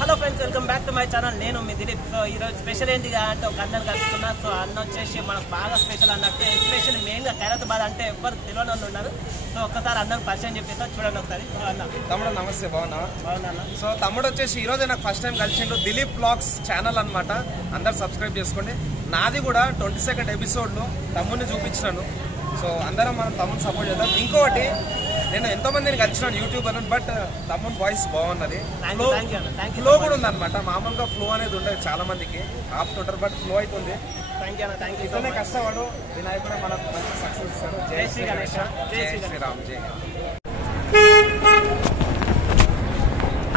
Hello friends, welcome back to my channel. నేను మీ Dilip. So ఈరోజు special ఏంటిగా అంటే ఒక అన్నను కలుసుకున్నా. సో అన్న వచ్చేసి మనకు బాగా స్పెషల్ అన్నట్టు, ఎస్పెషల్ మెయిన్గా ఖైరతాబాద్ అంటే ఎవరు తెలియని వాళ్ళు ఉన్నారు. సో ఒక్కసారి అన్నకు పరిచయం చెప్పేస్తా, చూడండి ఒకసారి. అన్న తమ్ముడు నమస్తే, బాగున్నా? సో తమ్ముడు వచ్చేసి ఈరోజు నాకు ఫస్ట్ టైం కలిసిండు. దిలీప్ బ్లాగ్స్ ఛానల్ అనమాట, అందరు సబ్స్క్రైబ్ చేసుకోండి. నాది కూడా 22nd ఎపిసోడ్లో తమ్ముడిని చూపించినాను. సో అందరం మనం తమ్ముడిని సపోర్ట్ చేద్దాం. ఇంకొకటి, నేను ఎంతో మందిని కలిసినాను యూట్యూబర్, బట్ తమ్ముని వాయిస్ బాగున్నది, ఫ్లో కూడా ఉంది అనమాట. మామూలుగా ఫ్లో అనేది ఉండదు, చాలా మందికి ఆపుతుంటారు, బట్ ఫ్లో అవుతుంది. ఇతనే కష్టపడు, వినాయకుడు మనకు మంచి సక్సెస్ ఇస్తాడు. జై శ్రీ గణేష్, జై శ్రీరామ్, జై.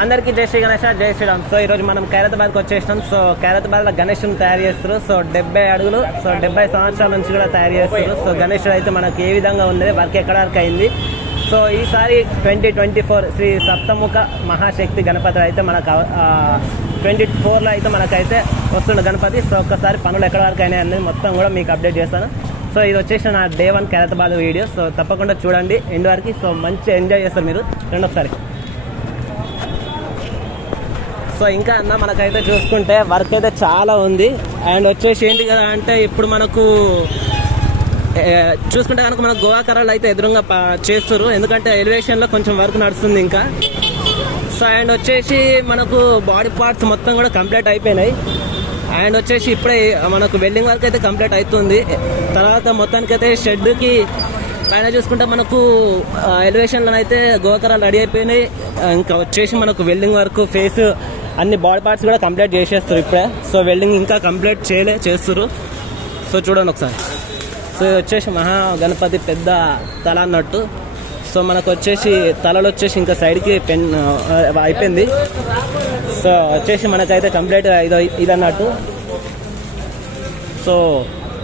అందరికీ జై శ్రీ గణేష్, జై శ్రీరామ్. సో ఈరోజు మనం ఖైరతాబాద్కి వచ్చేసినాం. సో ఖైరతాబాద్లో గణేష్ని తయారు చేస్తారు. సో 70 అడుగులు, సో 70 సంవత్సరాల నుంచి కూడా తయారు చేస్తారు. సో గణేషుడు అయితే మనకి ఏ విధంగా ఉంది, వర్క్ ఎక్కడ వరకు అయింది. సో ఈసారి 2024 శ్రీ సప్తముఖ మహాశక్తి గణపతి అయితే మనకు 24లో అయితే మనకైతే వస్తున్న గణపతి. సో ఒక్కసారి పనులు ఎక్కడ వరకు అయినాయి అనేది మొత్తం కూడా మీకు అప్డేట్ చేస్తాను. సో ఇది వచ్చేసి నా Day 1 ఖైరతాబాద్ వీడియో. సో తప్పకుండా చూడండి ఎండ్ వరకు. సో మంచి ఎంజాయ్ చేస్తారు మీరు, రెండు ఒకసారి. సో ఇంకా అన్న మనకైతే చూసుకుంటే వర్క్ అయితే చాలా ఉంది. అండ్ వచ్చేసి ఏంటి కదా అంటే, ఇప్పుడు మనకు చూసుకుంటే కనుక మనకు గోవాకరాలు అయితే ఎదురుగా చేస్తారు, ఎందుకంటే ఎలివేషన్లో కొంచెం వర్క్ నడుస్తుంది ఇంకా. సో అండ్ వచ్చేసి మనకు బాడీ పార్ట్స్ మొత్తం కూడా కంప్లీట్ అయిపోయినాయి. అండ్ వచ్చేసి ఇప్పుడే మనకు వెల్డింగ్ వర్క్ అయితే కంప్లీట్ అవుతుంది. తర్వాత మొత్తానికైతే షెడ్కి పైన చూసుకుంటే మనకు ఎలివేషన్లో అయితే గోవాకరాలు రెడీ అయిపోయినాయి. ఇంకా వచ్చేసి మనకు వెల్డింగ్ వర్క్, ఫేస్, అన్ని బాడీ పార్ట్స్ కూడా కంప్లీట్ చేసేస్తారు ఇప్పుడే. సో వెల్డింగ్ ఇంకా కంప్లీట్ చేస్తారు. సో చూడండి ఒకసారి. సో ఇది వచ్చేసి మహా గణపతి పెద్ద తల అన్నట్టు. సో మనకు వచ్చేసి తలలో వచ్చేసి ఇంకా సైడ్కి పెన్ అయిపోయింది. సో వచ్చేసి మనకైతే కంప్లీట్ ఇది అన్నట్టు. సో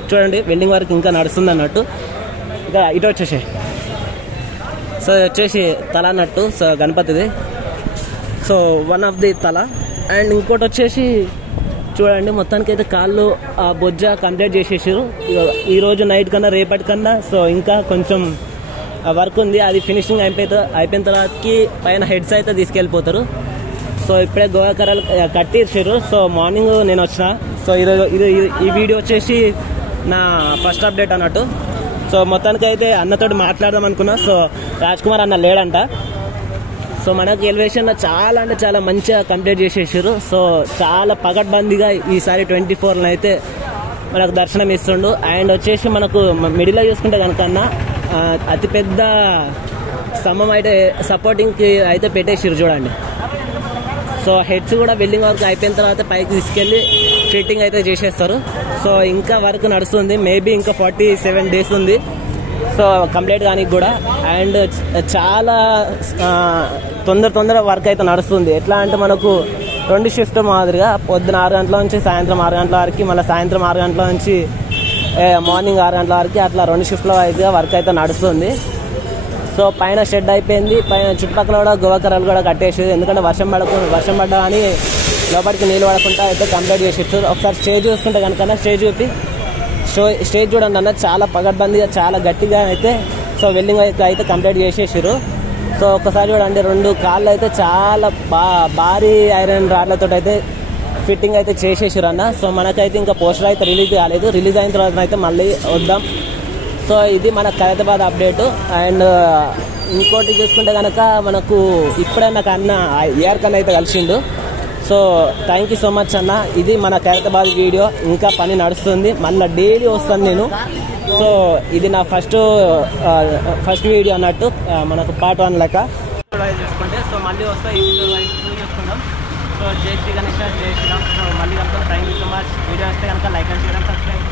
చూడండి, వెల్డింగ్ వర్క్ ఇంకా నడుస్తుంది అన్నట్టు. ఇంకా ఇటు వచ్చేసి సో వచ్చేసి తల అన్నట్టు. సో గణపతిది, సో వన్ ఆఫ్ ది తల. అండ్ ఇంకోటి వచ్చేసి చూడండి, మొత్తానికైతే కాళ్ళు బొజ్జ కంప్లీట్ చేసేసారు ఈరోజు నైట్ కన్నా రేపటి కన్నా. సో ఇంకా కొంచెం వర్క్ ఉంది, అది ఫినిషింగ్ అయిపోయిన తర్వాతకి పైన హెడ్స్ అయితే తీసుకెళ్ళిపోతారు. సో ఇప్పుడే గోవాకరాలు కట్టేసారు. సో మార్నింగ్ నేను వచ్చిన. సో ఈరోజు ఈ వీడియో వచ్చేసి నా ఫస్ట్ అప్డేట్ అన్నట్టు. సో మొత్తానికైతే అన్నతోటి మాట్లాడదాం అనుకున్నా. సో రాజ్ కుమార్ అన్న లేడంట. సో మనకి ఎలివేషన్లో చాలా అంటే చాలా మంచిగా కంప్లీట్ చేసేసారు. సో చాలా పకడ్బందీగా ఈసారి 24లో అయితే మనకు దర్శనం ఇస్తుండు. అండ్ వచ్చేసి మనకు మిడిల్లో చూసుకుంటే కనుక అతిపెద్ద స్తంభం అయితే సపోర్టింగ్కి అయితే పెట్టేసారు చూడండి. సో హెడ్స్ కూడా వెల్డింగ్ వర్క్ అయిపోయిన తర్వాత పైకి తీసుకెళ్ళి ఫిట్టింగ్ అయితే చేసేస్తారు. సో ఇంకా వర్క్ నడుస్తుంది, మేబీ ఇంకా 47 days ఉంది సో కంప్లీట్ కానీ కూడా. అండ్ చాలా తొందర వర్క్ అయితే నడుస్తుంది. ఎట్లా అంటే మనకు 2 షిఫ్ట్ మాదిరిగా, పొద్దున 6 గంటల నుంచి సాయంత్రం 6 గంటల వరకు, మళ్ళీ సాయంత్రం 6 గంటల నుంచి మార్నింగ్ 6 గంటల వరకు, అట్లా 2 షిఫ్ట్లో అయితే వర్క్ అయితే నడుస్తుంది. సో పైన షెడ్ అయిపోయింది, పైన చుట్టుపక్కల కూడా గోవాకరాలు కూడా కట్టేసేది, ఎందుకంటే వర్షం పడ్డా కానీ లోపలికి నీళ్ళు పడకుండా అయితే కంప్లీట్ చేసేస్తారు. ఒకసారి స్టేజ్ చూసుకుంటే కనుక స్టేజ్ చూపి స్టేజ్ చూడండి అన్న, చాలా పగడ్బందీగా చాలా గట్టిగా అయితే సో వెల్డింగ్ అయితే కంప్లీట్ చేసేసారు. సో ఒక్కసారి చూడండి, 2 కాళ్ళు అయితే చాలా భారీ ఐరన్ రాడ్లతో అయితే ఫిట్టింగ్ అయితే చేసేసారు అన్న. సో మనకైతే ఇంకా పోస్టర్ అయితే రిలీజ్ కాలేదు, రిలీజ్ అయిన తర్వాత అయితే మళ్ళీ వద్దాం. సో ఇది మన ఖైరతాబాద్ అప్డేటు. అండ్ ఇంకోటి చూసుకుంటే కనుక మనకు ఇప్పుడే నాకు అన్న ఏఆర్ కన్నా అయితే కలిసిండు. So thank you so much అన్న. ఇది మన ఖైరతాబాద్ వీడియో, ఇంకా పని నడుస్తుంది, మళ్ళీ డైలీ వస్తాను నేను. సో ఇది నా ఫస్ట్ వీడియో అన్నట్టు, మనకు పార్ట్ 1 లెక్క చూసుకుంటే. సో మళ్ళీ వస్తాయి చూసుకుందాం. సో జై శ్రీ గణేష్, జై శ్రీరామ్. సో మళ్ళీ కలుద్దాం. Thank you so much. Video వస్తే కనుక like and share and subscribe.